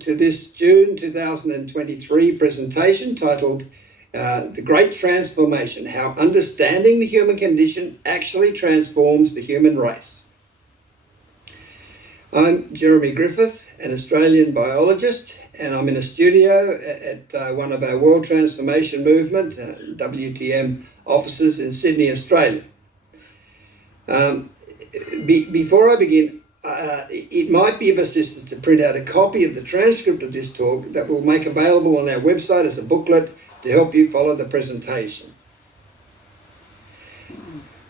to this June 2023 presentation titled The Great Transformation, How Understanding the Human Condition Actually Transforms the Human Race. I'm Jeremy Griffith, an Australian biologist, and I'm in a studio at one of our World Transformation Movement, WTM, offices in Sydney, Australia. Before I begin, it might be of assistance to print out a copy of the transcript of this talk that we'll make available on our website as a booklet to help you follow the presentation.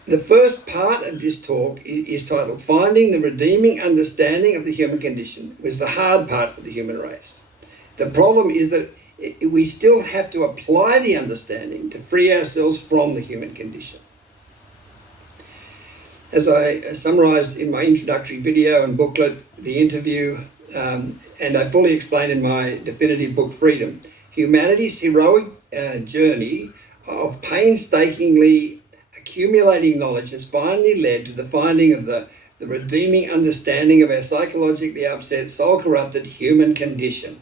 The first part of this talk is titled Finding the Redeeming Understanding of the Human Condition, which is the hard part for the human race. The problem is that we still have to apply the understanding to free ourselves from the human condition. As I summarised in my introductory video and booklet, the interview, and I fully explained in my definitive book, Freedom, humanity's heroic journey of painstakingly accumulating knowledge has finally led to the finding of the redeeming understanding of our psychologically upset, soul-corrupted human condition,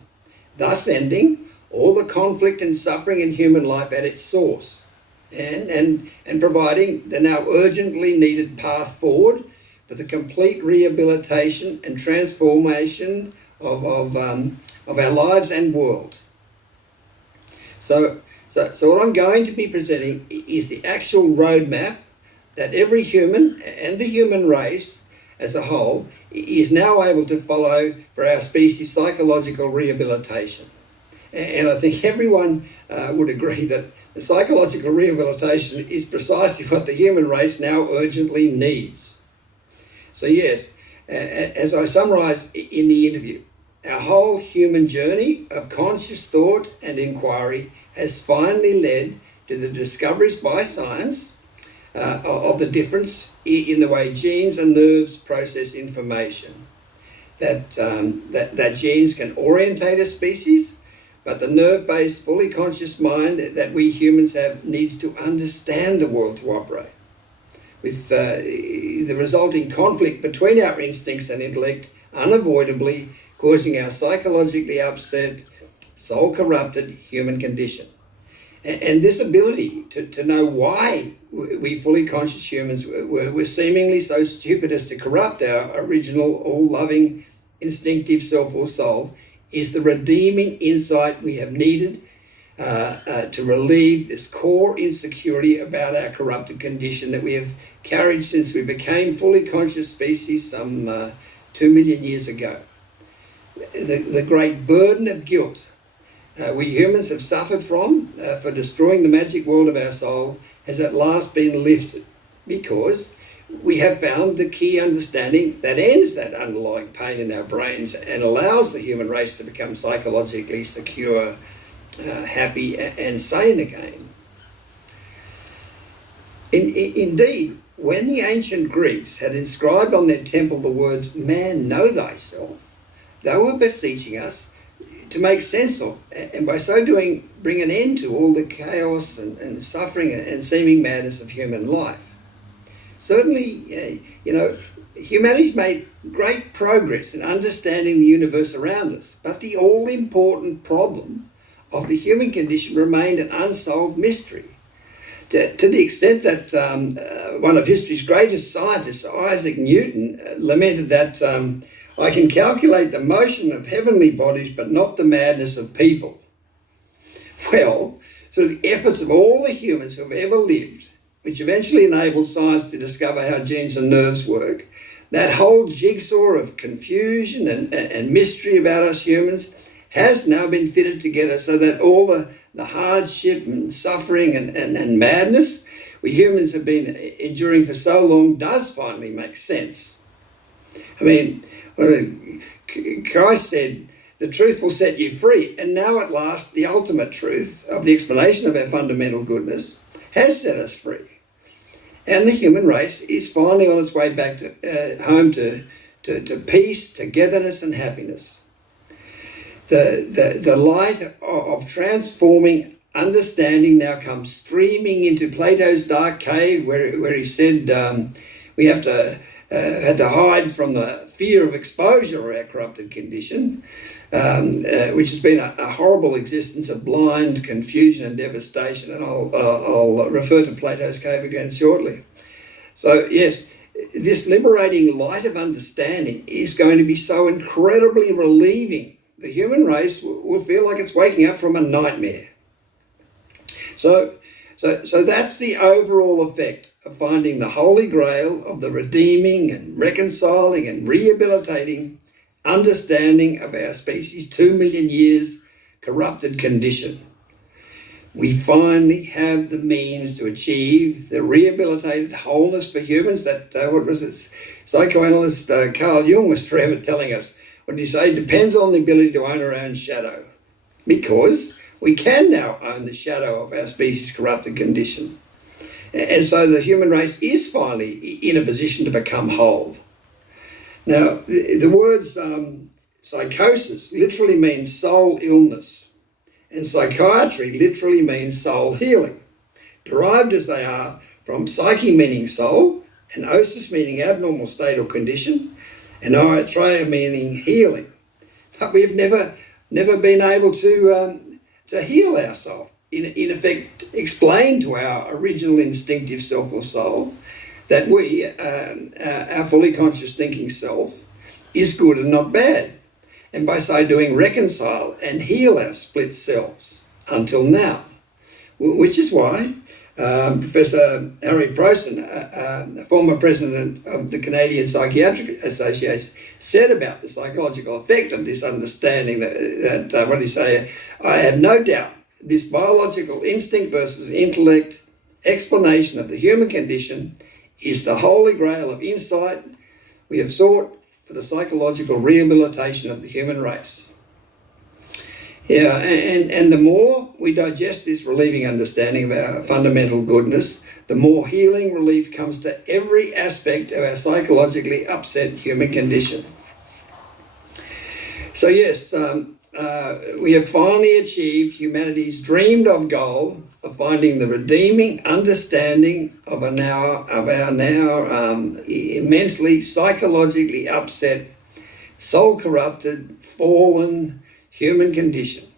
thus ending all the conflict and suffering in human life at its source, and providing the now urgently needed path forward for the complete rehabilitation and transformation of our lives and world. So what I'm going to be presenting is the actual roadmap that every human and the human race as a whole is now able to follow for our species' psychological rehabilitation. And I think everyone would agree that the psychological rehabilitation is precisely what the human race now urgently needs. So yes, as I summarise in the interview, our whole human journey of conscious thought and inquiry has finally led to the discoveries by science of the difference in the way genes and nerves process information. That genes can orientate a species, but the nerve-based, fully conscious mind that we humans have needs to understand the world to operate, with the resulting conflict between our instincts and intellect unavoidably causing our psychologically upset, soul-corrupted human condition. And this ability to know why we fully conscious humans were seemingly so stupid as to corrupt our original, all-loving, instinctive self or soul is the redeeming insight we have needed to relieve this core insecurity about our corrupted condition that we have carried since we became fully conscious species some 2 million years ago. The great burden of guilt we humans have suffered from for destroying the magic world of our soul has at last been lifted, because we have found the key understanding that ends that underlying pain in our brains and allows the human race to become psychologically secure, happy and sane again. Indeed, when the ancient Greeks had inscribed on their temple the words, "Man, know thyself," they were beseeching us to make sense of, and by so doing, bring an end to all the chaos and suffering and seeming madness of human life. Certainly, humanity's made great progress in understanding the universe around us, but the all-important problem of the human condition remained an unsolved mystery. To the extent that one of history's greatest scientists, Isaac Newton, lamented that I can calculate the motion of heavenly bodies, but not the madness of people. Well, through the efforts of all the humans who have ever lived, which eventually enabled science to discover how genes and nerves work, that whole jigsaw of confusion and mystery about us humans has now been fitted together so that all the hardship and suffering and madness we humans have been enduring for so long does finally make sense. I mean, Christ said, "The truth will set you free," and now at last the ultimate truth of the explanation of our fundamental goodness has set us free. And the human race is finally on its way back to home to peace, togetherness and happiness. The light of transforming understanding now comes streaming into Plato's dark cave where he said we have to had to hide from the fear of exposure of our corrupted condition, which has been a horrible existence of blind confusion and devastation. And I'll refer to Plato's Cave again shortly. So yes, this liberating light of understanding is going to be so incredibly relieving. The human race will feel like it's waking up from a nightmare. So that's the overall effect of finding the Holy Grail of the redeeming and reconciling and rehabilitating understanding of our species' 2 million years corrupted condition. We finally have the means to achieve the rehabilitated wholeness for humans that, psychoanalyst Carl Jung was forever telling us. What did he say? Depends on the ability to own our own shadow. Because we can now own the shadow of our species' corrupted condition. And so the human race is finally in a position to become whole. Now, the words psychosis literally means soul illness, and psychiatry literally means soul healing, derived as they are from psyche meaning soul, and osis meaning abnormal state or condition, and Eritrea meaning healing. But we've never been able to heal our soul. In effect, explain to our original instinctive self or soul that we, our fully conscious thinking self, is good and not bad. And by so doing, reconcile and heal our split selves until now. Which is why Professor Harry Prosen, former president of the Canadian Psychiatric Association, said about the psychological effect of this understanding that I have no doubt this biological instinct versus intellect explanation of the human condition is the holy grail of insight we have sought for the psychological rehabilitation of the human race. Yeah, and the more we digest this relieving understanding of our fundamental goodness, the more healing relief comes to every aspect of our psychologically upset human condition. So yes, we have finally achieved humanity's dreamed of goal of finding the redeeming understanding of our now immensely psychologically upset, soul-corrupted, fallen human condition.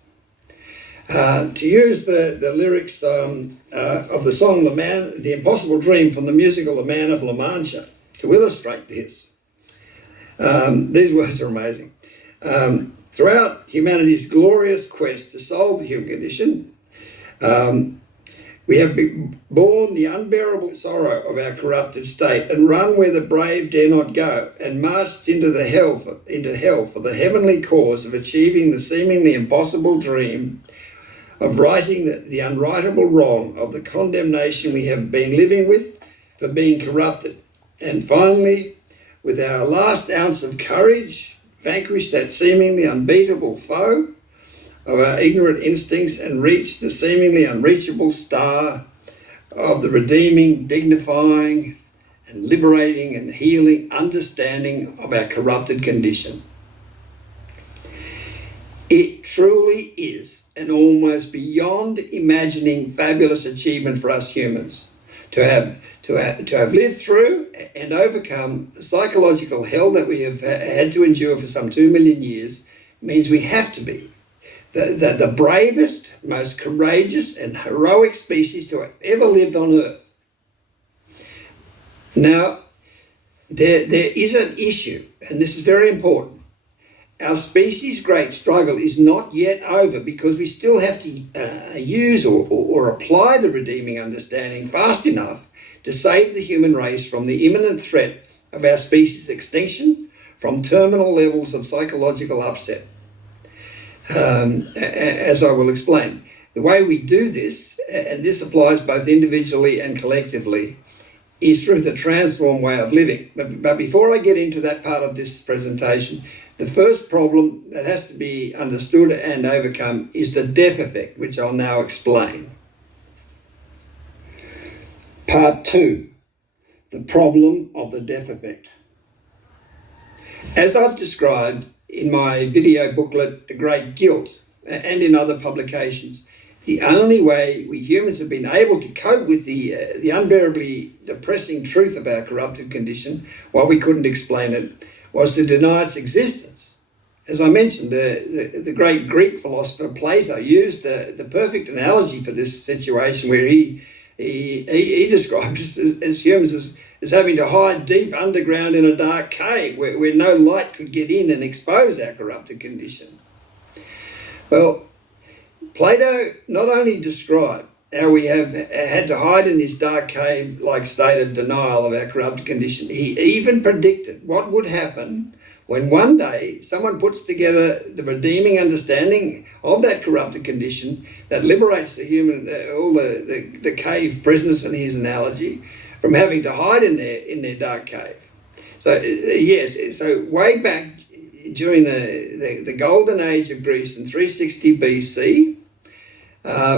To use the lyrics of the song The Impossible Dream from the musical The Man of La Mancha to illustrate this. These words are amazing. Throughout humanity's glorious quest to solve the human condition, we have borne the unbearable sorrow of our corrupted state and run where the brave dare not go and marched into hell for the heavenly cause of achieving the seemingly impossible dream of righting the unrightable wrong of the condemnation we have been living with for being corrupted. And finally, with our last ounce of courage, vanquish that seemingly unbeatable foe of our ignorant instincts and reach the seemingly unreachable star of the redeeming, dignifying, and liberating and healing understanding of our corrupted condition. It truly is an almost beyond imagining fabulous achievement for us humans to have lived through and overcome the psychological hell that we have had to endure for some 2 million years. Means we have to be the bravest, most courageous and heroic species to have ever lived on Earth. Now, there is an issue, and this is very important. Our species' great struggle is not yet over because we still have to use or apply the redeeming understanding fast enough to save the human race from the imminent threat of our species' extinction from terminal levels of psychological upset. As I will explain. The way we do this, and this applies both individually and collectively, is through the transformed way of living. But before I get into that part of this presentation, the first problem that has to be understood and overcome is the death effect, which I'll now explain. Part 2, the problem of the death effect. As I've described in my video booklet, The Great Guilt, and in other publications, the only way we humans have been able to cope with the unbearably depressing truth of our corrupted condition, while we couldn't explain it, was to deny its existence. As I mentioned, the great Greek philosopher Plato used the perfect analogy for this situation, where he described us as humans as having to hide deep underground in a dark cave where no light could get in and expose our corrupted condition. Well, Plato not only described how we have had to hide in this dark cave-like state of denial of our corrupted condition, he even predicted what would happen when one day someone puts together the redeeming understanding of that corrupted condition that liberates the human, all the cave prisoners in his analogy, from having to hide in their dark cave. So yes, so way back during the golden age of Greece in 360 BC,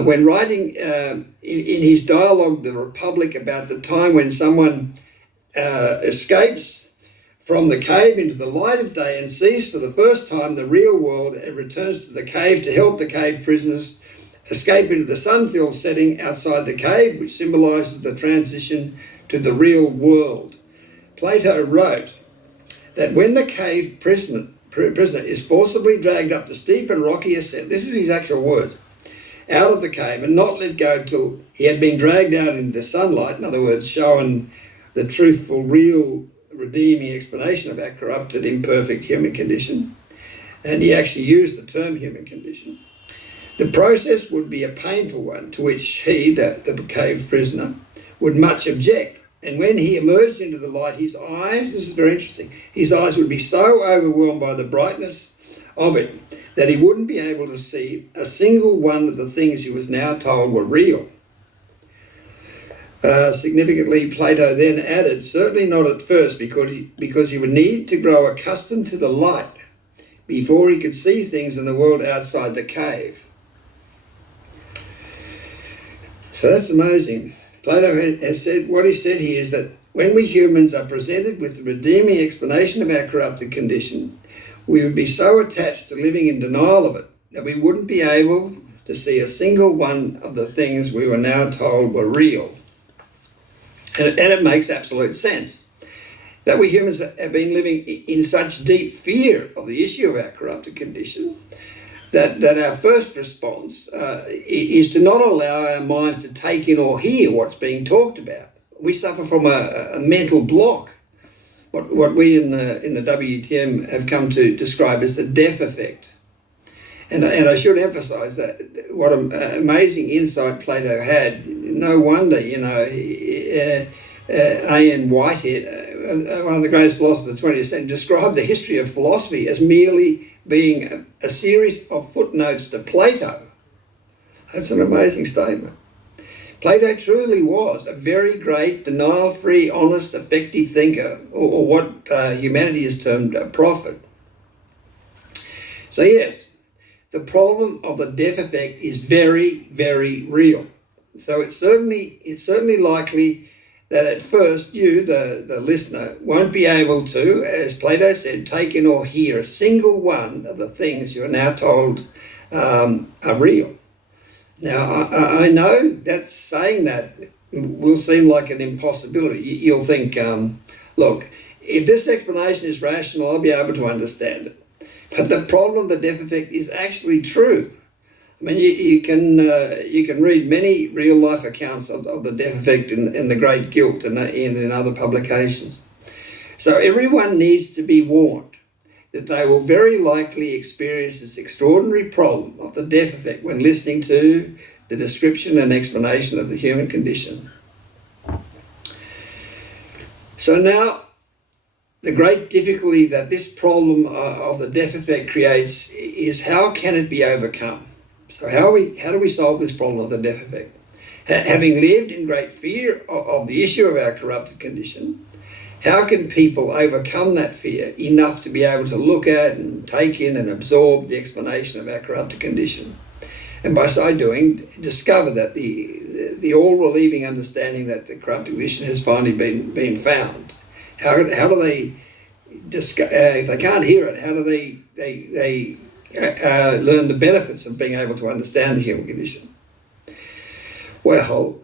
when writing in his dialogue, The Republic, about the time when someone escapes from the cave into the light of day and sees for the first time the real world, and returns to the cave to help the cave prisoners escape into the sun-filled setting outside the cave, which symbolises the transition to the real world. Plato wrote that when the cave prisoner is forcibly dragged up the steep and rocky ascent, this is his actual words, out of the cave and not let go till he had been dragged out into the sunlight, in other words, showing the truthful, real, redeeming explanation of our corrupted, imperfect human condition, and he actually used the term human condition, the process would be a painful one to which he, the cave prisoner, would much object. And when he emerged into the light, his eyes, this is very interesting, his eyes would be so overwhelmed by the brightness of it that he wouldn't be able to see a single one of the things he was now told were real. Significantly, Plato then added, certainly not at first, because he would need to grow accustomed to the light before he could see things in the world outside the cave. So that's amazing. Plato has said, what he said here is that when we humans are presented with the redeeming explanation of our corrupted condition, we would be so attached to living in denial of it that we wouldn't be able to see a single one of the things we were now told were real. And it makes absolute sense that we humans have been living in such deep fear of the issue of our corrupted condition that our first response is to not allow our minds to take in or hear what's being talked about. We suffer from a mental block, what we in the WTM have come to describe as the deaf effect. And I should emphasise that what an amazing insight Plato had. No wonder, A.N. Whitehead, one of the greatest philosophers of the 20th century, described the history of philosophy as merely being a series of footnotes to Plato. That's an amazing statement. Plato truly was a very great, denial-free, honest, effective thinker, or what humanity has termed a prophet. So yes, the problem of the deaf effect is very, very real. So it's certainly likely that at first you, the listener, won't be able to, as Plato said, take in or hear a single one of the things you are now told are real. Now, I know that saying that will seem like an impossibility. You'll think, look, if this explanation is rational, I'll be able to understand it. But the problem of the deaf effect is actually true. I mean, you can read many real-life accounts of the deaf effect in The Great Guilt and in other publications. So everyone needs to be warned that they will very likely experience this extraordinary problem of the deaf effect when listening to the description and explanation of the human condition. So now, the great difficulty that this problem of the deaf effect creates is how can it be overcome? So how do we solve this problem of the deaf effect? Having lived in great fear of the issue of our corrupted condition, how can people overcome that fear enough to be able to look at and take in and absorb the explanation of our corrupted condition? And by so doing, discover that the all-relieving understanding that the corrupted condition has finally been found. How do they, if they can't hear it, how do they learn the benefits of being able to understand the human condition? Well,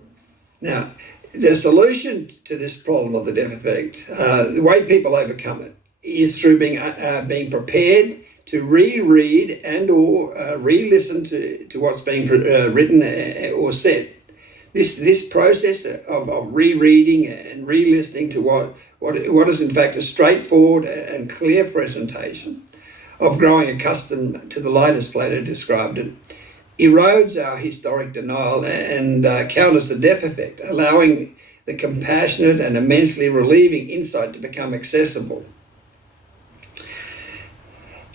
now, the solution to this problem of the deaf effect, the way people overcome it, is through being prepared to reread and or re-listen to what's being written or said. This process of rereading and re-listening to what is in fact a straightforward and clear presentation of growing accustomed to the light, as Plato described it, erodes our historic denial and counters the deaf effect, allowing the compassionate and immensely relieving insight to become accessible.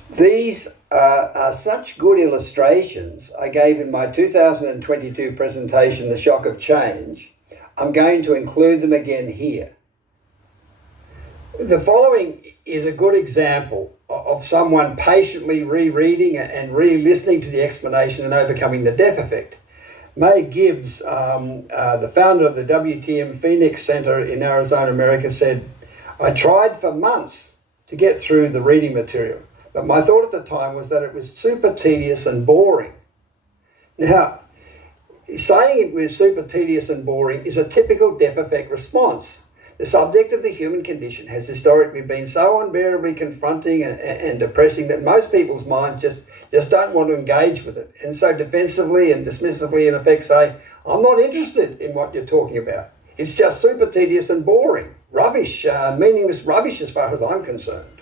These are such good illustrations I gave in my 2022 presentation, The Shock of Change. I'm going to include them again here. The following is a good example of someone patiently rereading and re-listening to the explanation and overcoming the deaf effect. May Gibbs, the founder of the WTM Phoenix Center in Arizona, America, said, "I tried for months to get through the reading material, but my thought at the time was that it was super tedious and boring." Now, saying it was super tedious and boring is a typical deaf effect response. The subject of the human condition has historically been so unbearably confronting and depressing that most people's minds just don't want to engage with it. And so defensively and dismissively, in effect, say, "I'm not interested in what you're talking about. It's just super tedious and boring. Rubbish, meaningless rubbish as far as I'm concerned."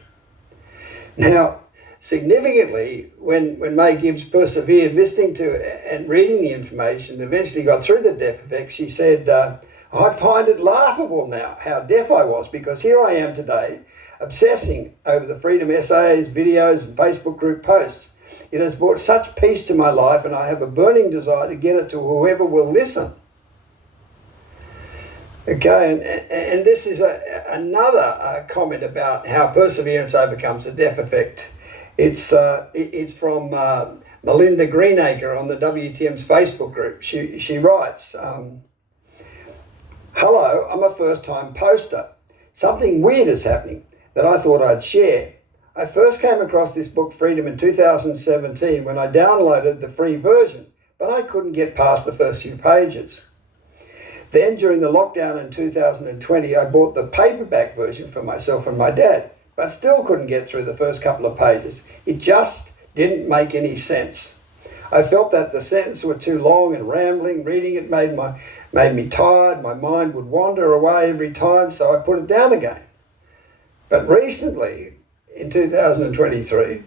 Now, significantly, when May Gibbs persevered listening to and reading the information and eventually got through the deaf effect, she said, "I find it laughable now how deaf I was, because here I am today obsessing over the freedom essays, videos and Facebook group posts. It has brought such peace to my life and I have a burning desire to get it to whoever will listen." Okay, and this is another comment about how perseverance overcomes the deaf effect. It's from Melinda Greenacre on the WTM's Facebook group. She writes, "Hello, I'm a first-time poster. Something weird is happening that I thought I'd share. I first came across this book, Freedom, in 2017 when I downloaded the free version, but I couldn't get past the first few pages. Then during the lockdown in 2020, I bought the paperback version for myself and my dad, but still couldn't get through the first couple of pages. It just didn't make any sense. I felt that the sentences were too long and rambling. Reading it made me tired. My mind would wander away every time, so I put it down again. But recently, in 2023,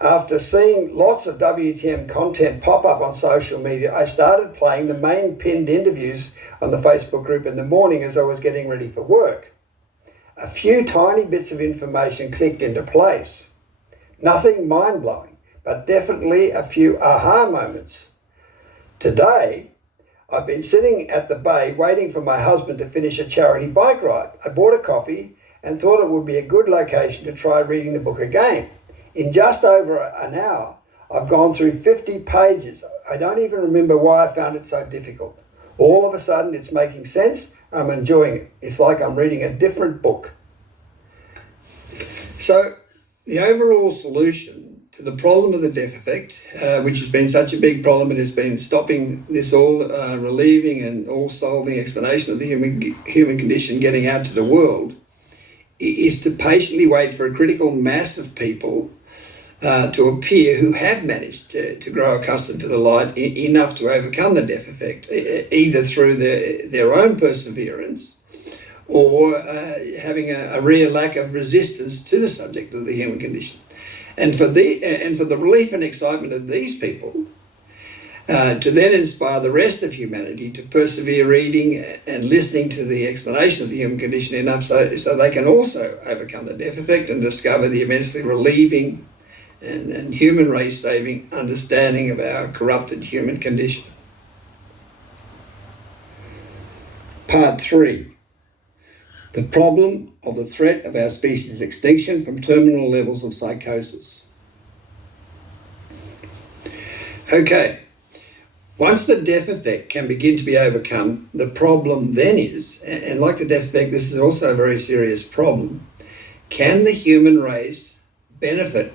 after seeing lots of WTM content pop up on social media, I started playing the main pinned interviews on the Facebook group in the morning as I was getting ready for work. A few tiny bits of information clicked into place. Nothing mind-blowing, but definitely a few aha moments. Today, I've been sitting at the bay waiting for my husband to finish a charity bike ride. I bought a coffee and thought it would be a good location to try reading the book again. In just over an hour, I've gone through 50 pages. I don't even remember why I found it so difficult. All of a sudden, it's making sense. I'm enjoying it. It's like I'm reading a different book." So, the overall solution to the problem of the deaf effect, which has been such a big problem, it has been stopping this all relieving and all solving explanation of the human condition getting out to the world, is to patiently wait for a critical mass of people to appear who have managed to grow accustomed to the light enough to overcome the deaf effect, either through their own perseverance or having a real lack of resistance to the subject of the human condition. And for the relief and excitement of these people, to then inspire the rest of humanity to persevere reading and listening to the explanation of the human condition enough so they can also overcome the deaf effect and discover the immensely relieving and human race-saving understanding of our corrupted human condition. Part 3. The problem of the threat of our species' extinction from terminal levels of psychosis. Okay, once the deaf effect can begin to be overcome, the problem then is, and like the deaf effect, this is also a very serious problem, can the human race benefit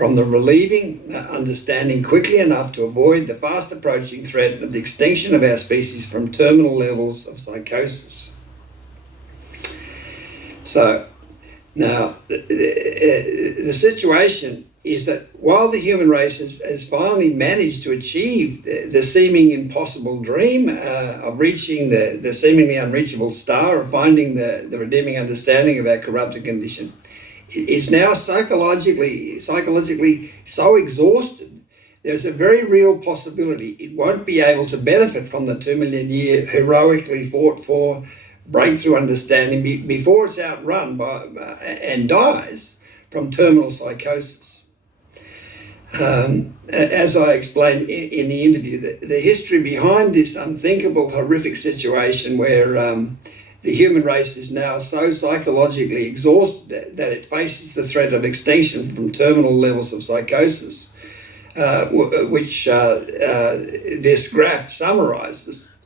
from the relieving understanding quickly enough to avoid the fast approaching threat of the extinction of our species from terminal levels of psychosis. So now the situation is that while the human race has finally managed to achieve the seeming impossible dream of reaching the seemingly unreachable star, of finding the redeeming understanding of our corrupted condition, it's now psychologically so exhausted, there's a very real possibility it won't be able to benefit from the 2 million year heroically fought for breakthrough understanding before it's outrun by and dies from terminal psychosis. As I explained in the interview, the history behind this unthinkable, horrific situation where the human race is now so psychologically exhausted that it faces the threat of extinction from terminal levels of psychosis, which this graph summarizes,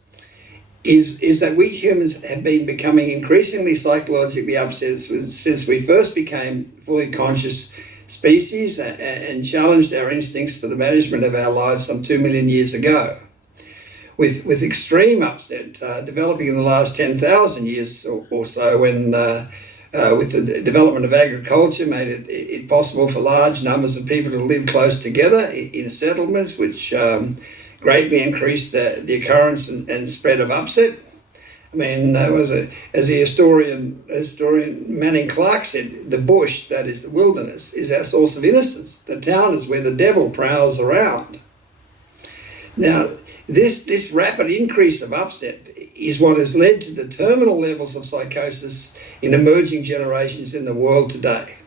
is that we humans have been becoming increasingly psychologically upset since we first became fully conscious species and challenged our instincts for the management of our lives some 2 million years ago. With extreme upset developing in the last 10,000 years or so, when with the development of agriculture made it possible for large numbers of people to live close together in settlements, which greatly increased the occurrence and spread of upset. I mean, as the historian Manning Clark said, the bush, that is the wilderness, is our source of innocence. The town is where the devil prowls around. Now, this rapid increase of upset is what has led to the terminal levels of psychosis in emerging generations in the world today.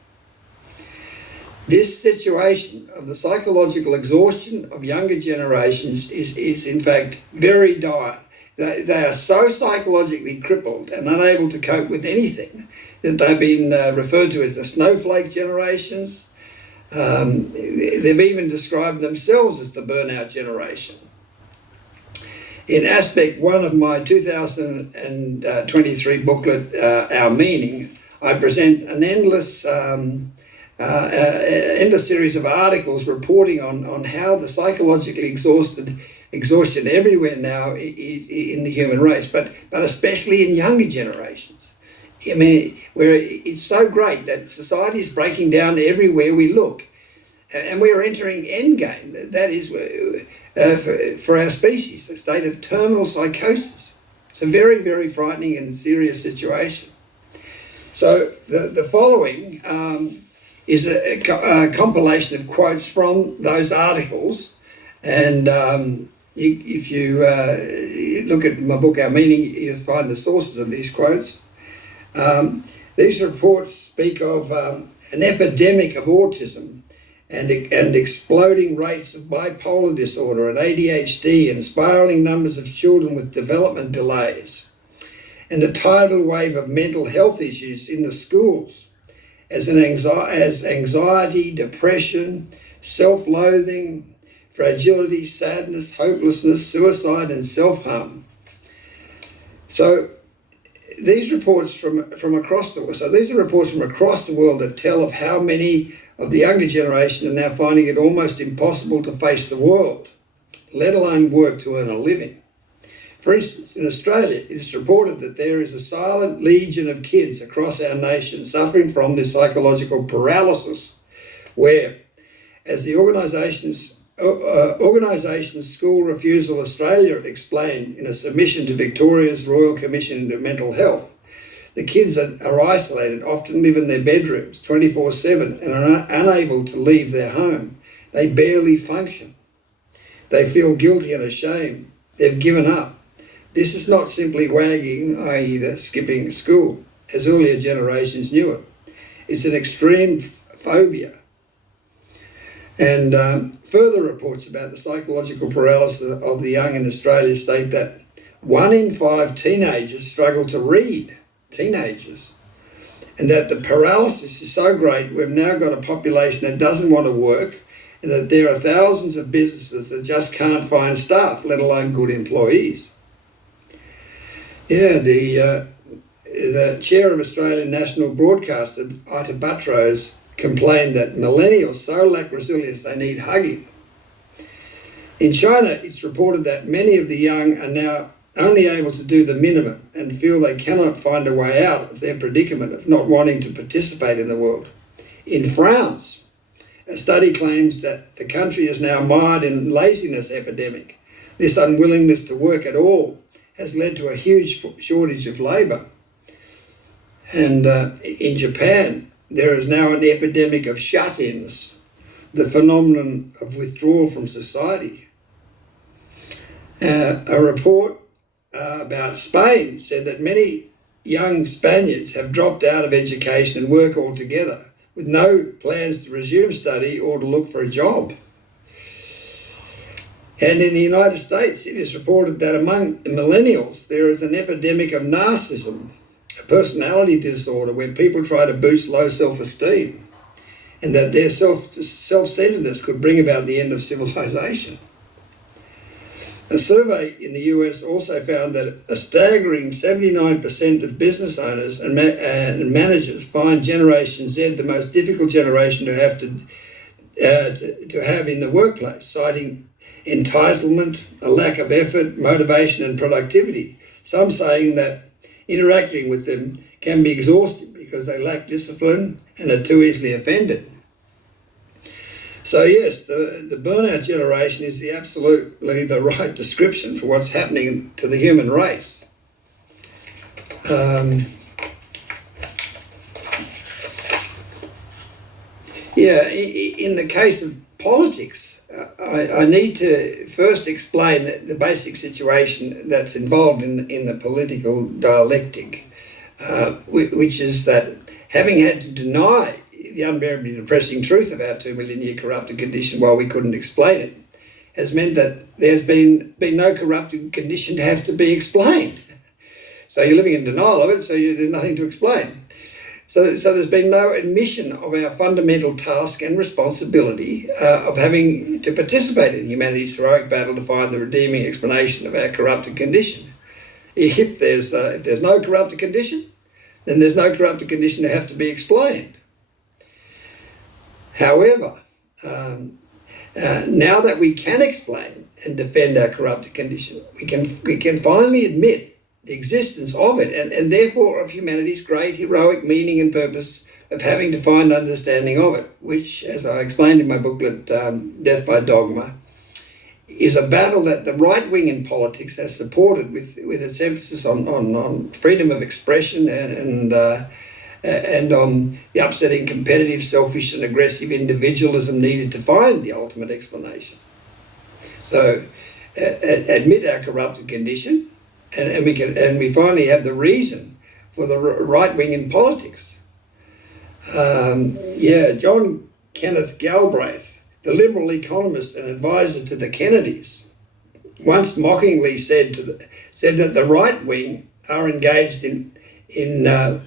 This situation of the psychological exhaustion of younger generations is in fact very dire. They are so psychologically crippled and unable to cope with anything that they've been referred to as the snowflake generations. They've even described themselves as the burnout generation. In aspect 1 of my 2023 booklet, Our Meaning, I present an endless series of articles reporting on how the psychologically exhaustion everywhere now in the human race, but especially in younger generations. I mean, where it's so great that society is breaking down everywhere we look, and we are entering endgame. That is for our species, a state of terminal psychosis. It's a very, very frightening and serious situation. So the following is a compilation of quotes from those articles, and if you look at my book, Our Meaning, you'll find the sources of these quotes. These reports speak of an epidemic of autism and exploding rates of bipolar disorder and ADHD and spiralling numbers of children with development delays, and a tidal wave of mental health issues in the schools as anxiety, depression, self-loathing, fragility, sadness, hopelessness, suicide, and self-harm. So these reports from across the world. So these are reports from across the world that tell of how many of the younger generation are now finding it almost impossible to face the world, let alone work to earn a living. For instance, in Australia, it is reported that there is a silent legion of kids across our nation suffering from this psychological paralysis, where, as the organisation School Refusal Australia explained in a submission to Victoria's Royal Commission into Mental Health, the kids are isolated, often live in their bedrooms 24/7 and are unable to leave their home. They barely function. They feel guilty and ashamed. They've given up. This is not simply wagging, i.e. the skipping school, as earlier generations knew it. It's an extreme phobia. And further reports about the psychological paralysis of the young in Australia state that 1 in 5 teenagers struggle to read. Teenagers. And that the paralysis is so great, we've now got a population that doesn't want to work, and that there are thousands of businesses that just can't find staff, let alone good employees. Yeah, the chair of Australian National Broadcaster, Ita Buttrose, complained that millennials so lack resilience they need hugging. In China, it's reported that many of the young are now only able to do the minimum and feel they cannot find a way out of their predicament of not wanting to participate in the world. In France, a study claims that the country is now mired in laziness epidemic. This unwillingness to work at all has led to a huge shortage of labour. And in Japan, there is now an epidemic of shut-ins, the phenomenon of withdrawal from society. A report about Spain said that many young Spaniards have dropped out of education and work altogether, with no plans to resume study or to look for a job. And in the United States, it is reported that among millennials, there is an epidemic of narcissism, a personality disorder where people try to boost low self-esteem, and that their self-centeredness could bring about the end of civilization. A survey in the US also found that a staggering 79% of business owners and managers find Generation Z the most difficult generation to have in the workplace, citing entitlement, a lack of effort, motivation and productivity. Some saying that interacting with them can be exhausting because they lack discipline and are too easily offended. So yes, the burnout generation is absolutely the right description for what's happening to the human race. In the case of politics, I need to first explain the basic situation that's involved in the political dialectic, which is that having had to deny the unbearably depressing truth of our 2 million year corrupted condition while we couldn't explain it, has meant that there's been no corrupted condition to have to be explained. So you're living in denial of it, so there's nothing to explain. So there's been no admission of our fundamental task and responsibility of having to participate in humanity's heroic battle to find the redeeming explanation of our corrupted condition. If there's no corrupted condition, then there's no corrupted condition to have to be explained. However, now that we can explain and defend our corrupted condition, we can finally admit the existence of it and therefore of humanity's great heroic meaning and purpose of having to find understanding of it, which, as I explained in my booklet, Death by Dogma, is a battle that the right wing in politics has supported with its emphasis on freedom of expression and on the upsetting competitive, selfish and aggressive individualism needed to find the ultimate explanation. So admit our corrupted condition and we finally have the reason for the right wing in politics. John Kenneth Galbraith, the liberal economist and advisor to the Kennedys, once mockingly said that the right wing are engaged in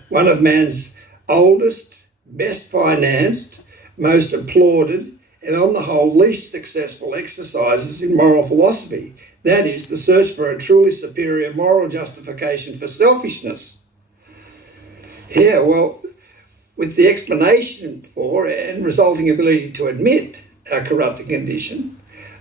one of man's oldest, best financed, most applauded, and on the whole least successful exercises in moral philosophy. That is, the search for a truly superior moral justification for selfishness. Yeah, well, with the explanation for and resulting ability to admit our corrupted condition,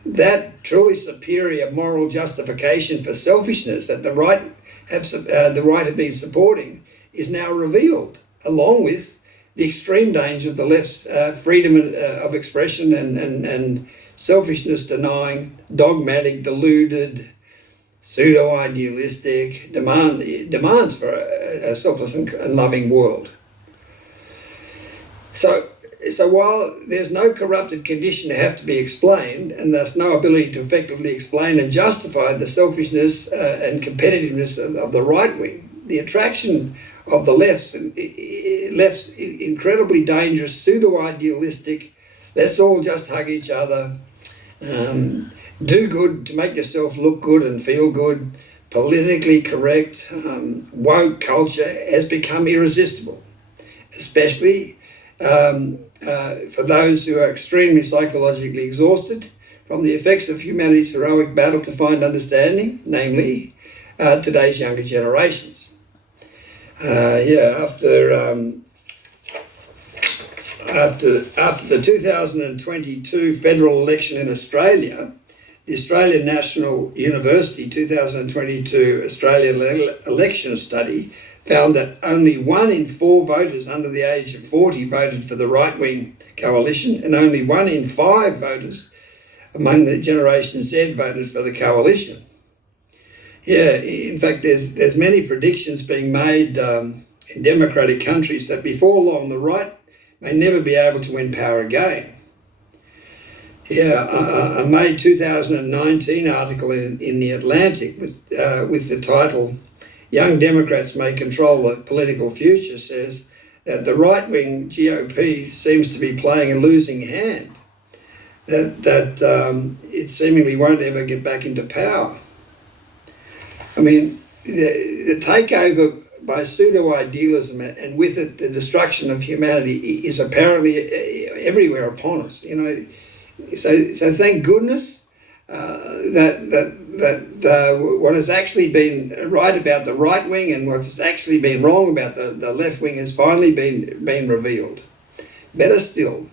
that truly superior moral justification for selfishness that the right have been supporting is now revealed, along with the extreme danger of the left's freedom of expression and selfishness denying, dogmatic, deluded, pseudo-idealistic demands for a selfless and loving world. So while there's no corrupted condition to have to be explained, and thus no ability to effectively explain and justify the selfishness and competitiveness of the right wing, the attraction of the left's incredibly dangerous, pseudo-idealistic, let's all just hug each other, do good to make yourself look good and feel good, politically correct, woke culture has become irresistible, especially for those who are extremely psychologically exhausted from the effects of humanity's heroic battle to find understanding, namely today's younger generations. After after the 2022 federal election in Australia, the Australian National University 2022 Australian election study found that only 1 in 4 voters under the age of 40 voted for the right-wing coalition, and only 1 in 5 voters among the Generation Z voted for the coalition. Yeah, in fact, there's many predictions being made in democratic countries that before long the right may never be able to win power again. Yeah, a May 2019 article in The Atlantic with the title "Young Democrats May Control the Political Future" says that the right-wing GOP seems to be playing a losing hand, that it seemingly won't ever get back into power. I mean, the takeover by pseudo-idealism and with it the destruction of humanity is apparently everywhere upon us. You know, so thank goodness that what has actually been right about the right wing and what has actually been wrong about the left wing has finally been revealed. Better still,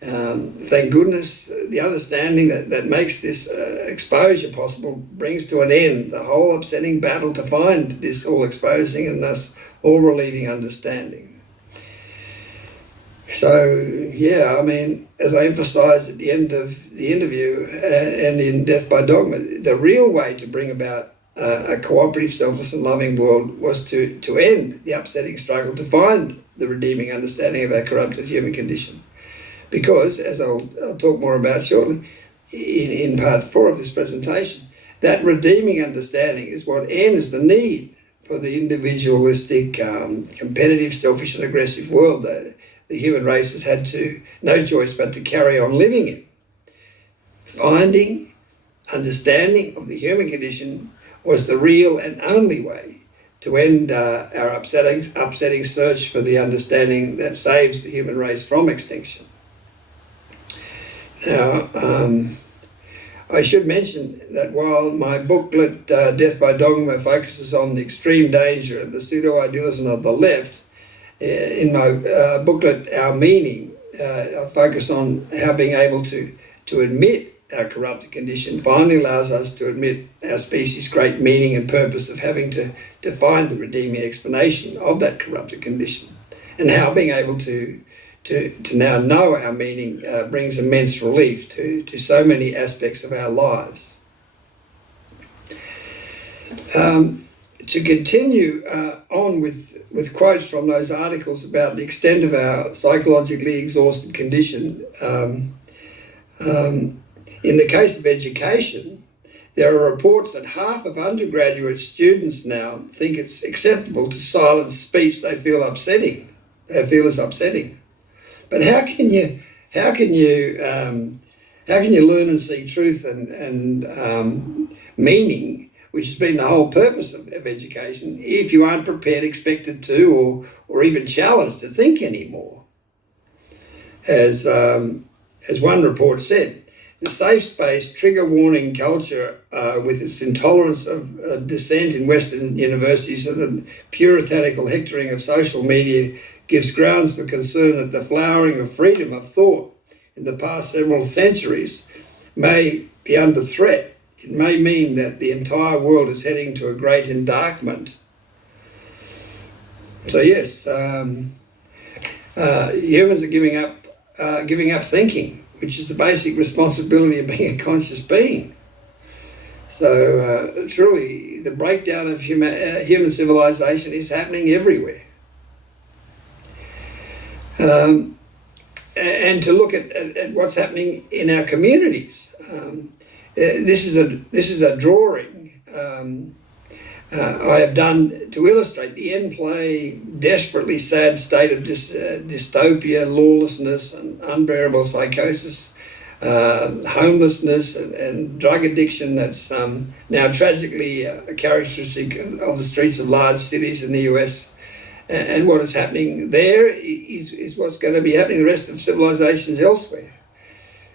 thank goodness the understanding that makes this exposure possible brings to an end the whole upsetting battle to find this all exposing and thus all relieving understanding. So, yeah, I mean, as I emphasised at the end of the interview and in Death by Dogma, the real way to bring about a cooperative, selfless and loving world was to end the upsetting struggle to find the redeeming understanding of our corrupted human condition. Because, as I'll talk more about shortly, in part 4 of this presentation, that redeeming understanding is what ends the need for the individualistic, competitive, selfish and aggressive world that the human race has had no choice but to carry on living in. Finding, understanding of the human condition was the real and only way to end our upsetting search for the understanding that saves the human race from extinction. Now, I should mention that while my booklet, Death by Dogma, focuses on the extreme danger of the pseudo-idealism of the left, in my booklet, Our Meaning, I focus on how being able to admit our corrupted condition finally allows us to admit our species' great meaning and purpose of having to find the redeeming explanation of that corrupted condition, and how being able to now know our meaning brings immense relief to so many aspects of our lives. To continue on with quotes from those articles about the extent of our psychologically exhausted condition, in the case of education, there are reports that half of undergraduate students now think it's acceptable to silence speech they feel is upsetting. But how can you learn and see truth and meaning, which has been the whole purpose of education, if you aren't prepared, expected to, or even challenged to think anymore? As one report said, the safe space trigger warning culture with its intolerance of dissent in Western universities and the puritanical hectoring of social media gives grounds for concern that the flowering of freedom of thought in the past several centuries may be under threat. It may mean that the entire world is heading to a great endarkment. So yes, humans are giving up thinking, which is the basic responsibility of being a conscious being. So truly, the breakdown of human civilization is happening everywhere. And to look at what's happening in our communities. This is a drawing I have done to illustrate the in-play, desperately sad state of dystopia, lawlessness and unbearable psychosis, homelessness and drug addiction that's now tragically a characteristic of the streets of large cities in the US. And what is happening there is what's going to be happening in the rest of civilizations elsewhere.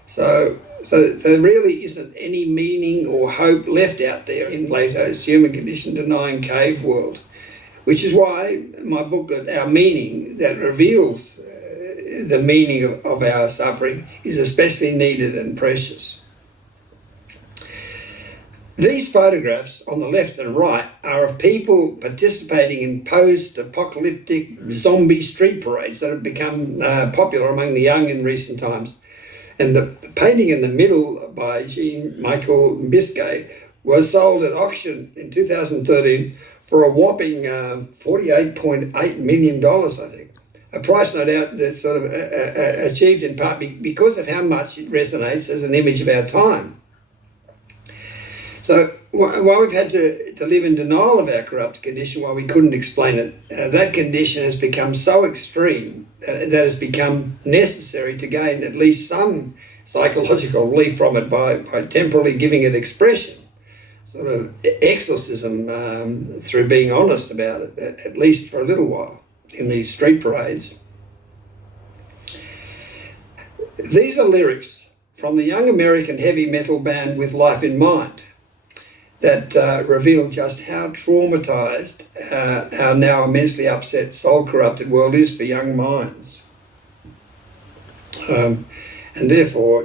So there really isn't any meaning or hope left out there in Plato's human condition denying cave world, which is why my booklet, Our Meaning, that reveals the meaning of our suffering is especially needed and precious. These photographs on the left and right are of people participating in post-apocalyptic zombie street parades that have become popular among the young in recent times. And the painting in the middle by Jean-Michel Biscay was sold at auction in 2013 for a whopping $48.8 million, I think. A price, no doubt, that's sort of achieved in part because of how much it resonates as an image of our time. So while we've had to live in denial of our corrupt condition, while we couldn't explain it, that condition has become so extreme that it has become necessary to gain at least some psychological relief from it by temporarily giving it expression, sort of exorcism through being honest about it, at least for a little while in these street parades. These are lyrics from the young American heavy metal band With Life in Mind that reveal just how traumatized our now immensely upset, soul-corrupted world is for young minds. And therefore,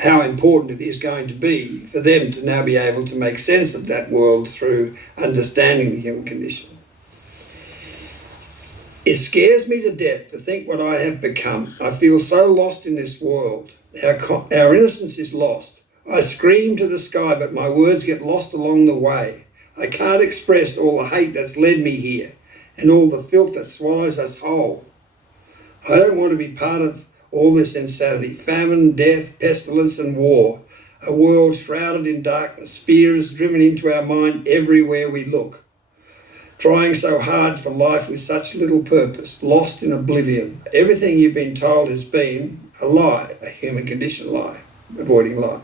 how important it is going to be for them to now be able to make sense of that world through understanding the human condition. It scares me to death to think what I have become. I feel so lost in this world. Our innocence is lost. I scream to the sky, but my words get lost along the way. I can't express all the hate that's led me here and all the filth that swallows us whole. I don't want to be part of all this insanity, famine, death, pestilence and war, a world shrouded in darkness, fear is driven into our mind everywhere we look. Trying so hard for life with such little purpose, lost in oblivion. Everything you've been told has been a lie, a human condition lie, avoiding lie.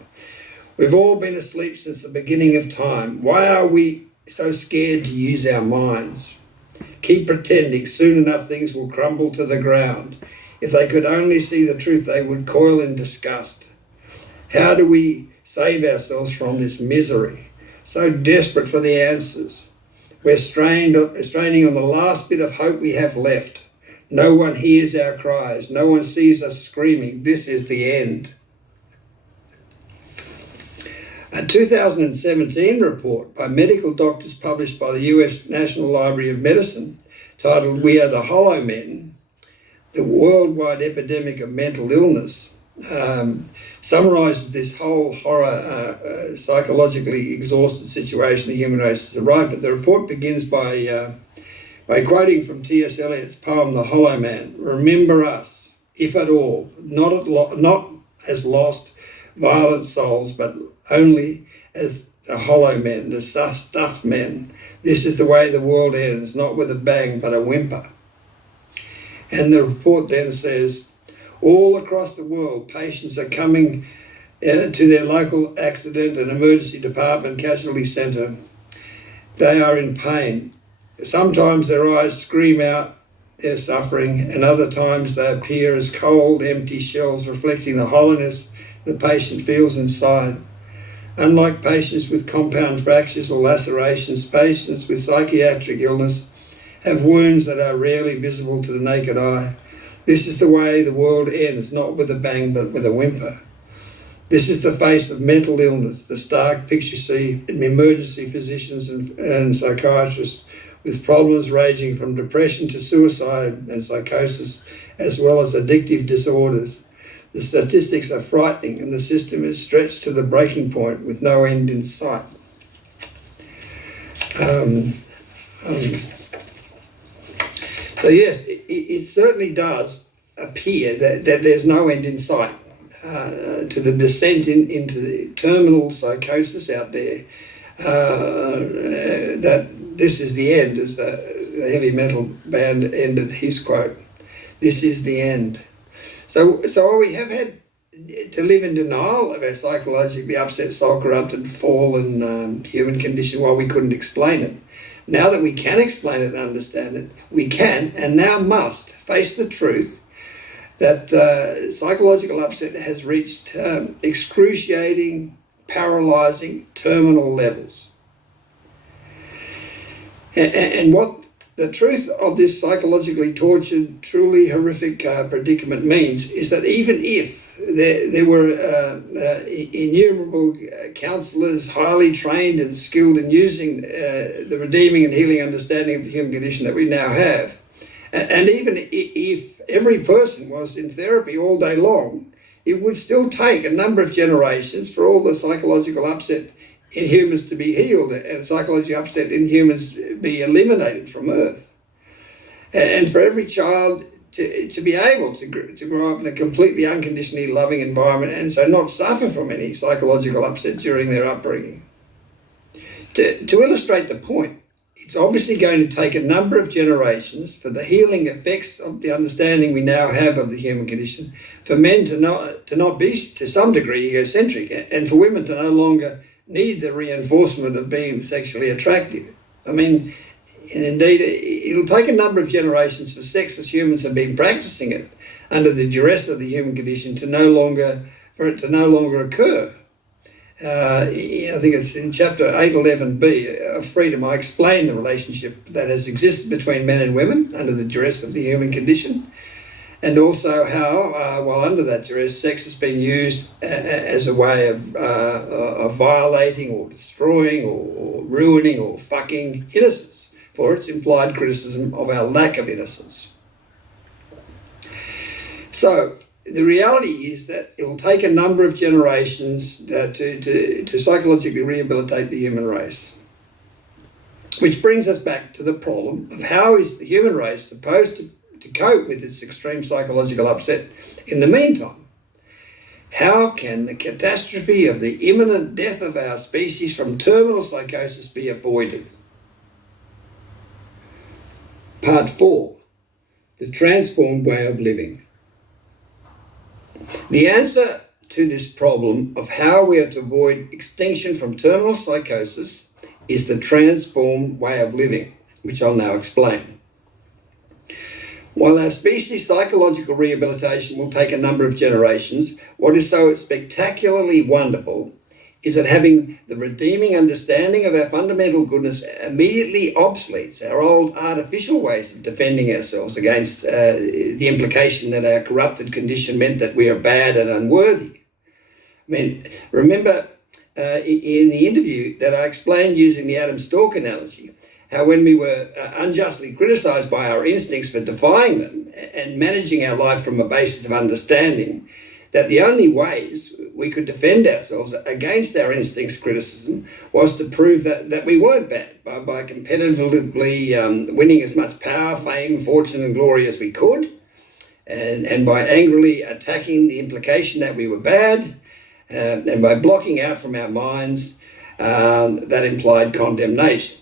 We've all been asleep since the beginning of time. Why are we so scared to use our minds? Keep pretending, soon enough things will crumble to the ground. If they could only see the truth, they would coil in disgust. How do we save ourselves from this misery? So desperate for the answers. We're straining on the last bit of hope we have left. No one hears our cries. No one sees us screaming. This is the end. A 2017 report by medical doctors published by the US National Library of Medicine titled We Are the Hollow Men, the worldwide epidemic of mental illness, summarises this whole horror, psychologically exhausted situation the human race has arrived at. The report begins by quoting from T.S. Eliot's poem The Hollow Man. Remember us, if at all, not as lost, violent souls, but only as the hollow men, the stuffed men. This is the way the world ends, not with a bang, but a whimper. And the report then says, all across the world, patients are coming to their local accident and emergency department casualty centre. They are in pain. Sometimes their eyes scream out their suffering, and other times they appear as cold, empty shells reflecting the hollowness the patient feels inside. Unlike patients with compound fractures or lacerations, patients with psychiatric illness have wounds that are rarely visible to the naked eye. This is the way the world ends, not with a bang, but with a whimper. This is the face of mental illness, the stark picture see in emergency physicians and psychiatrists with problems ranging from depression to suicide and psychosis, as well as addictive disorders. The statistics are frightening and the system is stretched to the breaking point with no end in sight. So yes, it certainly does appear that there's no end in sight to the descent into the terminal psychosis out there, that this is the end, as the heavy metal band ended his quote. This is the end. So while we have had to live in denial of our psychologically upset, soul-corrupted, fallen human condition while we couldn't explain it, now that we can explain it and understand it, we can and now must face the truth that psychological upset has reached excruciating, paralysing, terminal levels. And what The truth of this psychologically tortured, truly horrific predicament means is that even if there were innumerable counsellors highly trained and skilled in using the redeeming and healing understanding of the human condition that we now have, and even if every person was in therapy all day long, it would still take a number of generations for all the psychological upset in humans to be healed and psychological upset in humans be eliminated from Earth. And for every child to be able to grow up in a completely unconditionally loving environment and so not suffer from any psychological upset during their upbringing. To illustrate the point, it's obviously going to take a number of generations for the healing effects of the understanding we now have of the human condition, for men to not be, to some degree, egocentric, and for women to no longer need the reinforcement of being sexually attractive. I mean, and indeed, it'll take a number of generations for sex as humans have been practicing it under the duress of the human condition for it to no longer occur. I think it's in chapter 811b of Freedom, I explain the relationship that has existed between men and women under the duress of the human condition, and also how, while under that duress, sex has been used as a way of violating or destroying or ruining or fucking innocence for its implied criticism of our lack of innocence. So the reality is that it will take a number of generations to psychologically rehabilitate the human race. Which brings us back to the problem of how is the human race supposed to cope with its extreme psychological upset in the meantime? How can the catastrophe of the imminent death of our species from terminal psychosis be avoided? Part 4, the transformed way of living. The answer to this problem of how we are to avoid extinction from terminal psychosis is the transformed way of living, which I'll now explain. While our species' psychological rehabilitation will take a number of generations, what is so spectacularly wonderful is that having the redeeming understanding of our fundamental goodness immediately obsoletes our old artificial ways of defending ourselves against the implication that our corrupted condition meant that we are bad and unworthy. I mean, remember in the interview that I explained using the Adam Stork analogy, how when we were unjustly criticised by our instincts for defying them and managing our life from a basis of understanding, that the only ways we could defend ourselves against our instincts criticism was to prove that we weren't bad by competitively winning as much power, fame, fortune and glory as we could, and by angrily attacking the implication that we were bad, and by blocking out from our minds that implied condemnation.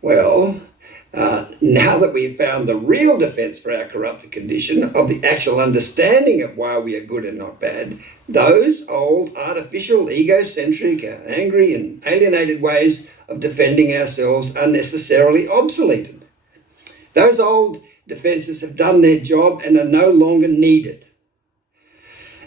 Well, now that we've found the real defence for our corrupted condition of the actual understanding of why we are good and not bad, those old artificial, egocentric, angry and alienated ways of defending ourselves are necessarily obsoleted. Those old defences have done their job and are no longer needed.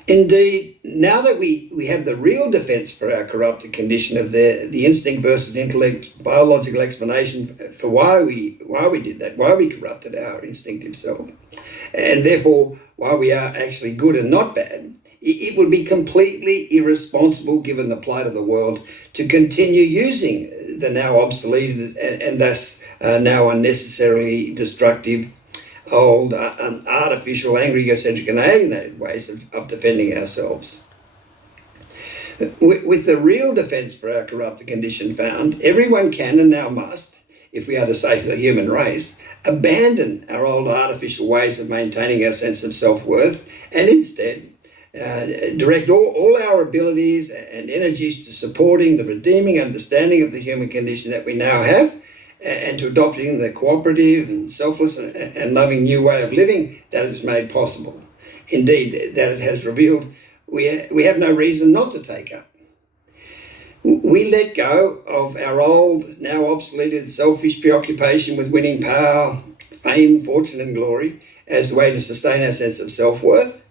Indeed, now that we have the real defence for our corrupted condition of the instinct versus intellect biological explanation for why we did that, why we corrupted our instinctive self, and therefore why we are actually good and not bad, it would be completely irresponsible, given the plight of the world, to continue using the now obsoleted and thus now unnecessarily destructive old, artificial, angry, egocentric and alienated ways of defending ourselves. With the real defence for our corrupted condition found, everyone can and now must, if we are to save the human race, abandon our old artificial ways of maintaining our sense of self-worth and instead direct all our abilities and energies to supporting the redeeming understanding of the human condition that we now have, and to adopting the cooperative and selfless and loving new way of living that it has made possible. Indeed, that it has revealed we have no reason not to take up. We let go of our old, now obsoleted, selfish preoccupation with winning power, fame, fortune and glory as the way to sustain our sense of self-worth,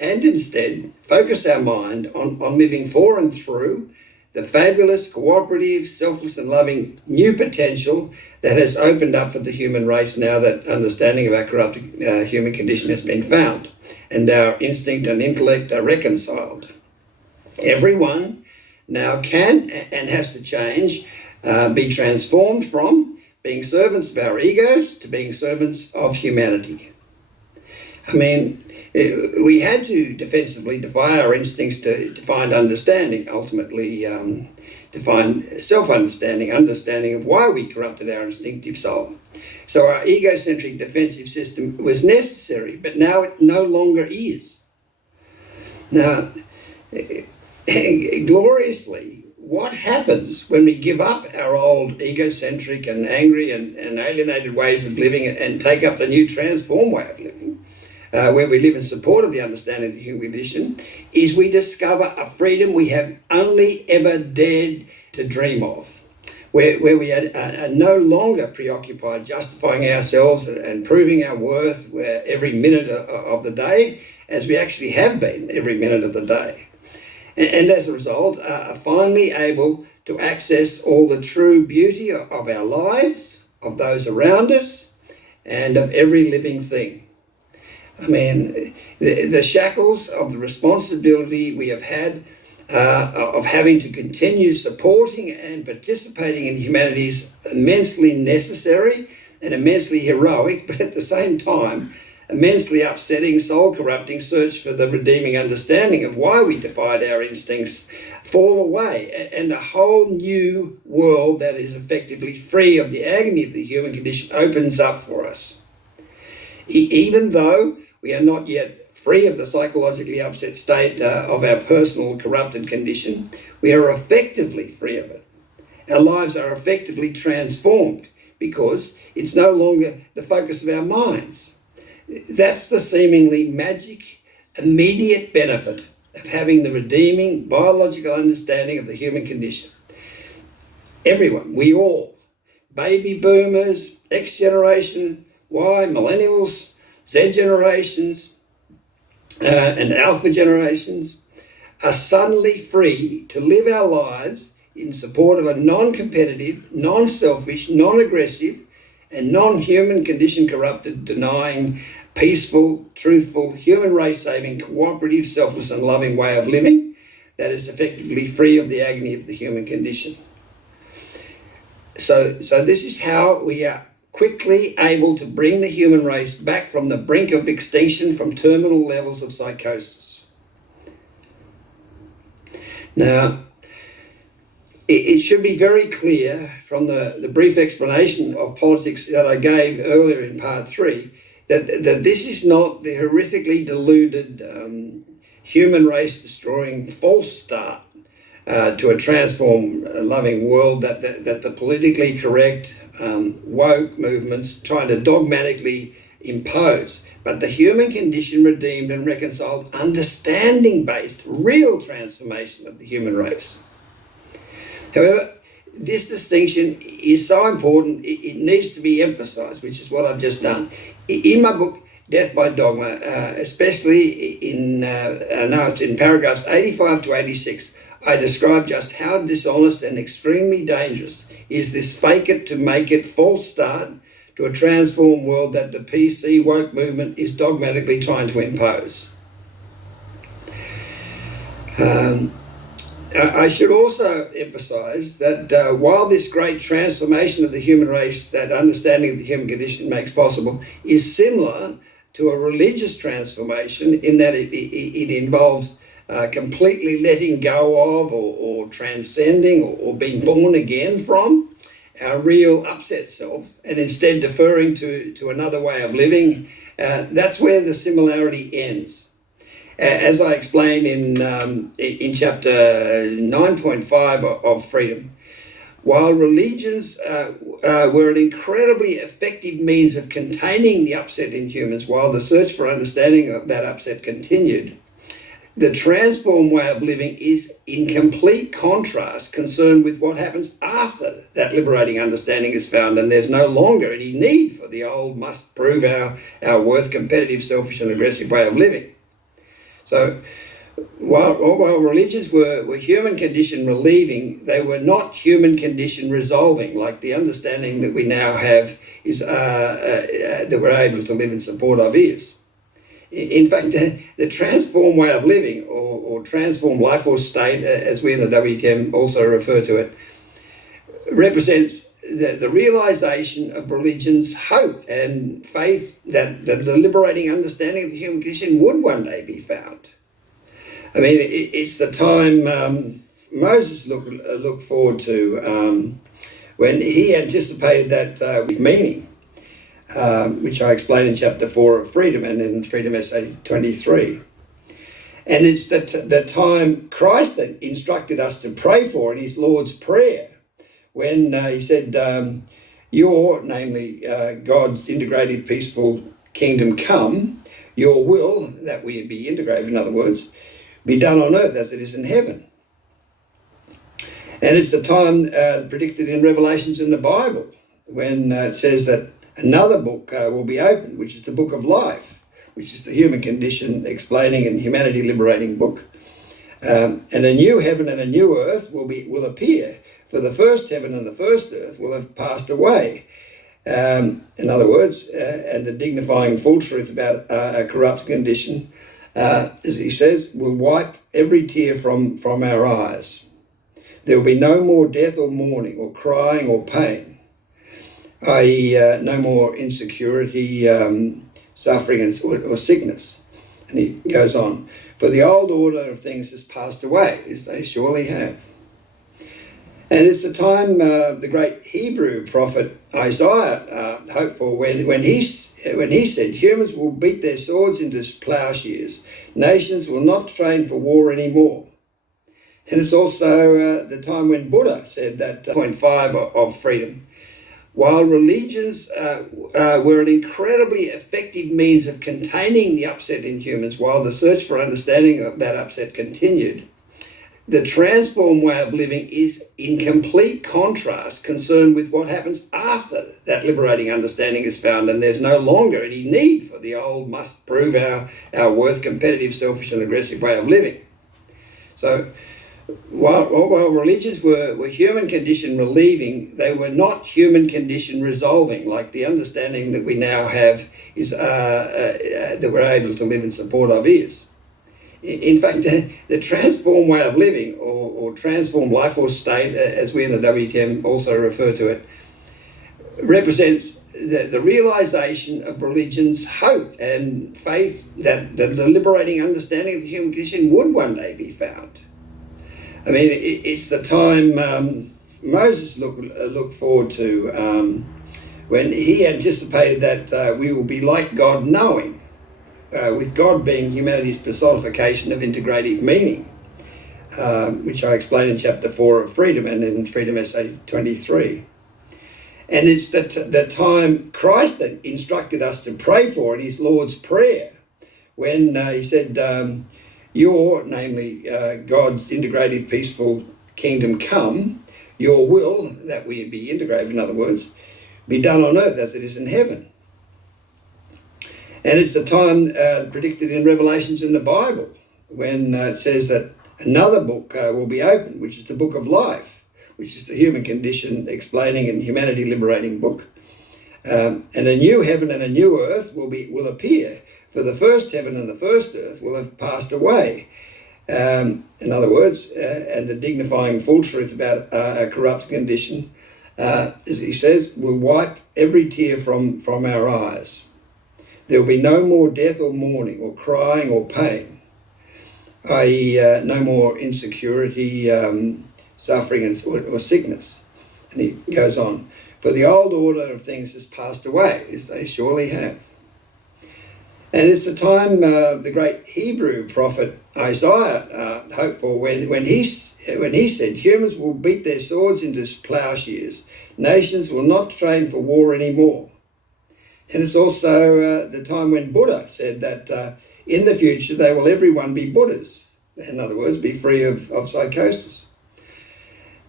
and instead focus our mind on living for and through the fabulous, cooperative, selfless and loving new potential that has opened up for the human race now that understanding of our corrupted human condition has been found and our instinct and intellect are reconciled. Everyone now can and has to change, be transformed from being servants of our egos to being servants of humanity. I mean, we had to defensively defy our instincts to find understanding, ultimately to find self-understanding, understanding of why we corrupted our instinctive soul. So our egocentric defensive system was necessary, but now it no longer is. Now, gloriously, what happens when we give up our old egocentric and angry and alienated ways of living and take up the new transformed way of living, where we live in support of the understanding of the human condition, is we discover a freedom we have only ever dared to dream of, where we are no longer preoccupied justifying ourselves and proving our worth every minute of the day, as we actually have been every minute of the day. And as a result, are finally able to access all the true beauty of our lives, of those around us, and of every living thing. I mean, the shackles of the responsibility we have had of having to continue supporting and participating in humanity is immensely necessary and immensely heroic, but at the same time, immensely upsetting, soul-corrupting search for the redeeming understanding of why we defied our instincts fall away, and a whole new world that is effectively free of the agony of the human condition opens up for us. Even though we are not yet free of the psychologically upset state of our personal corrupted condition, we are effectively free of it. Our lives are effectively transformed because it's no longer the focus of our minds. That's the seemingly magic, immediate benefit of having the redeeming biological understanding of the human condition. Everyone, we all, baby boomers, X generation, Y, millennials, Z generations, and alpha generations, are suddenly free to live our lives in support of a non-competitive, non-selfish, non-aggressive, and non-human condition corrupted, denying, peaceful, truthful, human race saving, cooperative, selfless and loving way of living that is effectively free of the agony of the human condition. So this is how we are quickly able to bring the human race back from the brink of extinction from terminal levels of psychosis. Now, it should be very clear from the brief explanation of politics that I gave earlier in part 3 that this is not the horrifically deluded, human race destroying false start to a transformed, loving world that the politically correct, woke movements trying to dogmatically impose, but the human condition redeemed and reconciled, understanding-based, real transformation of the human race. However, this distinction is so important, it needs to be emphasized, which is what I've just done. In my book, Death by Dogma, especially now it's in paragraphs 85 to 86, I describe just how dishonest and extremely dangerous is this fake it to make it false start to a transformed world that the PC woke movement is dogmatically trying to impose. I should also emphasize that while this great transformation of the human race, that understanding of the human condition makes possible, is similar to a religious transformation in that it involves completely letting go of or transcending or being born again from our real upset self and instead deferring to another way of living, that's where the similarity ends. As I explained in chapter 9.5 of Freedom, while religions were an incredibly effective means of containing the upset in humans while the search for understanding of that upset continued, the transformed way of living is in complete contrast, concerned with what happens after that liberating understanding is found and there's no longer any need for the old must prove our worth, competitive, selfish and aggressive way of living. So While religions were human condition relieving, they were not human condition resolving, like the understanding that we now have is that we're able to live in support of is. In fact, the transformed way of living, or transformed life or state, as we in the WTM also refer to it, represents the realization of religion's hope and faith that the liberating understanding of the human condition would one day be found. I mean, it's the time Moses looked forward to when he anticipated that with meaning, which I explained in chapter 4 of Freedom and in Freedom Essay 23. And it's the time Christ that instructed us to pray for in his Lord's Prayer, when he said, your, namely God's integrative, peaceful kingdom come, your will, that we be integrative in other words, be done on earth as it is in heaven. And it's the time predicted in Revelations in the Bible, when it says that another book will be opened, which is the book of life, which is the human condition explaining and humanity liberating book. And a new heaven and a new earth will appear, for the first heaven and the first earth will have passed away. In other words, and the dignifying full truth about a corrupt condition, as he says, will wipe every tear from our eyes. There will be no more death or mourning or crying or pain, i.e. No more insecurity, suffering or sickness. And he goes on, for the old order of things has passed away, as they surely have. And it's the time the great Hebrew prophet Isaiah hoped for when he said, humans will beat their swords into plowshares, nations will not train for war anymore. And it's also the time when Buddha said that point 5 of freedom. While religions were an incredibly effective means of containing the upset in humans while the search for understanding of that upset continued, the transformed way of living is in complete contrast, concerned with what happens after that liberating understanding is found, and there's no longer any need for the old must prove our worth, competitive, selfish and aggressive way of living. So while religions were human condition relieving, they were not human condition resolving, like the understanding that we now have is that we're able to live in support of is. In fact, the transformed way of living, or transformed life or state, as we in the WTM also refer to it, represents the realization of religion's hope and faith that the liberating understanding of the human condition would one day be found. I mean, it's the time Moses looked forward to when he anticipated that we will be like God knowing, with God being humanity's personification of integrative meaning, which I explained in chapter 4 of Freedom and in Freedom Essay 23. And it's the time Christ that instructed us to pray for in his Lord's Prayer, when he said, your, namely God's integrative, peaceful kingdom come, your will, that we be integrative in other words, be done on earth as it is in heaven. And it's the time predicted in Revelations in the Bible, when it says that another book will be opened, which is the book of life, which is the human condition explaining and humanity liberating book. And a new heaven and a new earth will appear, for the first heaven and the first earth will have passed away. In other words, and the dignifying full truth about a corrupt condition, as he says, will wipe every tear from our eyes. There will be no more death or mourning or crying or pain, i.e. No more insecurity, suffering or sickness. And he goes on, for the old order of things has passed away, as they surely have. And it's the time the great Hebrew prophet Isaiah hoped for when he said, humans will beat their swords into plowshares, nations will not train for war anymore. And it's also the time when Buddha said that in the future everyone be Buddhas, in other words, be free of psychosis,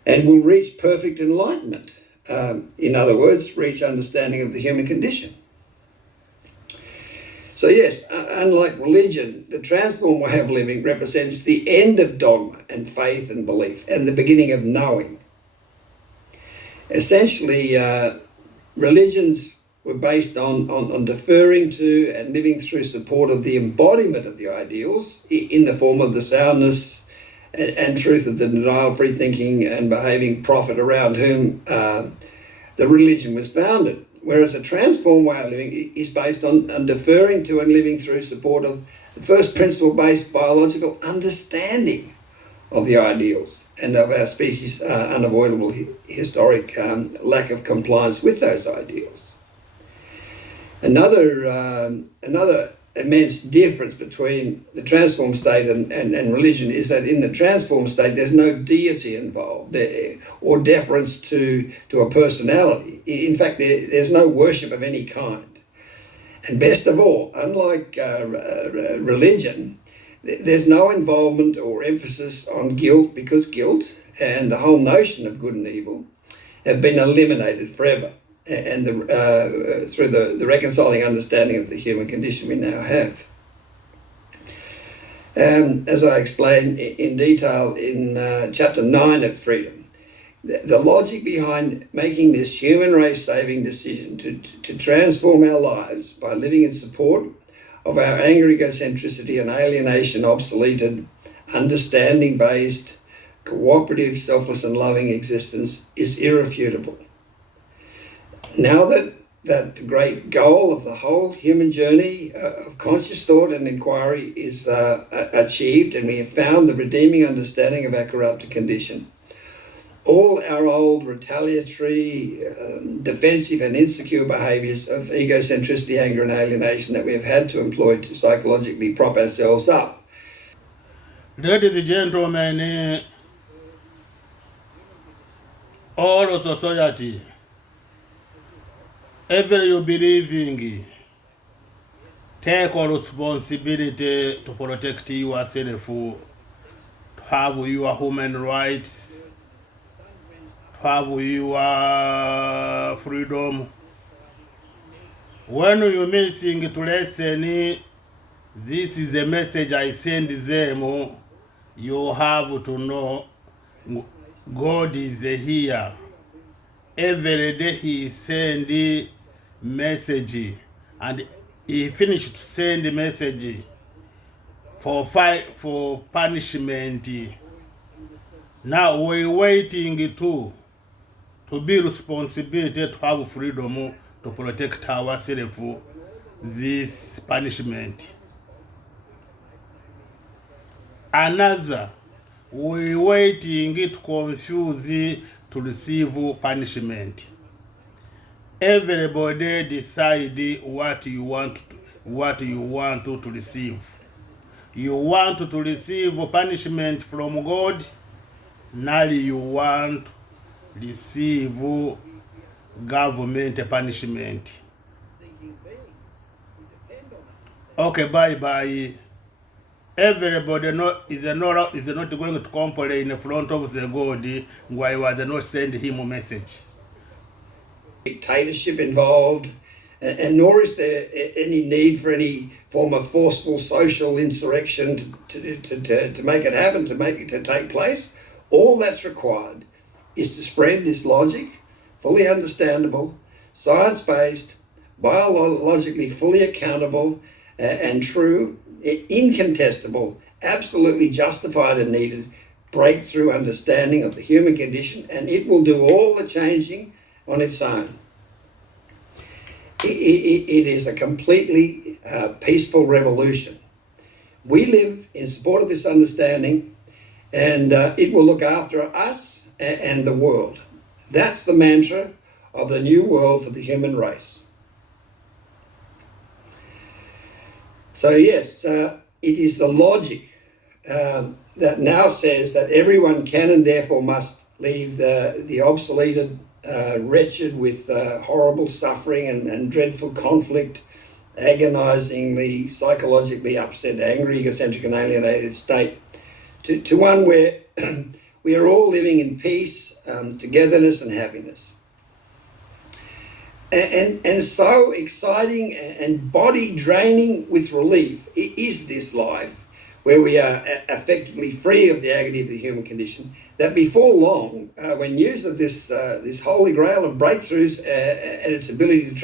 and will reach perfect enlightenment, in other words, reach understanding of the human condition. So yes, unlike religion, the transformed way of living represents the end of dogma and faith and belief and the beginning of knowing. Essentially, religions were based on deferring to and living through support of the embodiment of the ideals in the form of the soundness and truth of the denial-free thinking and behaving prophet around whom the religion was founded. Whereas a transformed way of living is based on deferring to and living through support of the first principle-based biological understanding of the ideals and of our species' unavoidable historic lack of compliance with those ideals. Another immense difference between the transformed state and religion is that in the transformed state there's no deity involved or deference to a personality. In fact, there's no worship of any kind. And best of all, unlike religion, there's no involvement or emphasis on guilt, because guilt and the whole notion of good and evil have been eliminated forever, and through the reconciling understanding of the human condition we now have. As I explained in detail in chapter 9 of Freedom, the logic behind making this human race-saving decision to transform our lives by living in support of our anger, egocentricity and alienation obsoleted, understanding-based, cooperative, selfless and loving existence is irrefutable. Now that the great goal of the whole human journey of conscious thought and inquiry is achieved, and we have found the redeeming understanding of our corrupted condition, all our old retaliatory, defensive and insecure behaviours of egocentricity, anger and alienation that we have had to employ to psychologically prop ourselves up. Ladies and gentlemen, all society, every you believing, take a responsibility to protect yourself, to have your human rights, to have your freedom. When you're missing to listen, this is the message I send them. You have to know God is here. Every day he send message, and he finished to send message for punishment. Now we're waiting to be responsibility to have freedom to protect ourselves this punishment. Another, we're waiting to confuse to receive punishment. Everybody decide what you want to receive. You want to receive punishment from God, now you want to receive government punishment. Okay, bye. Everybody is not going to complain in front of the God why they not send him a message. Dictatorship involved, and nor is there any need for any form of forceful social insurrection to make it happen, to take place. All that's required is to spread this logic, fully understandable, science-based, biologically fully accountable and true, incontestable, absolutely justified and needed breakthrough understanding of the human condition, and it will do all the changing on its own. It is a completely peaceful revolution. We live in support of this understanding, and it will look after us and the world. That's the mantra of the new world for the human race. So yes, it is the logic that now says that everyone can and therefore must leave the obsoleted, wretched with horrible suffering and dreadful conflict, agonizingly, psychologically upset, angry, egocentric and alienated state to one where we are all living in peace, togetherness and happiness. And so exciting and body draining with relief is this life, where we are effectively free of the agony of the human condition, that before long, when news of this holy grail of breakthroughs and its ability to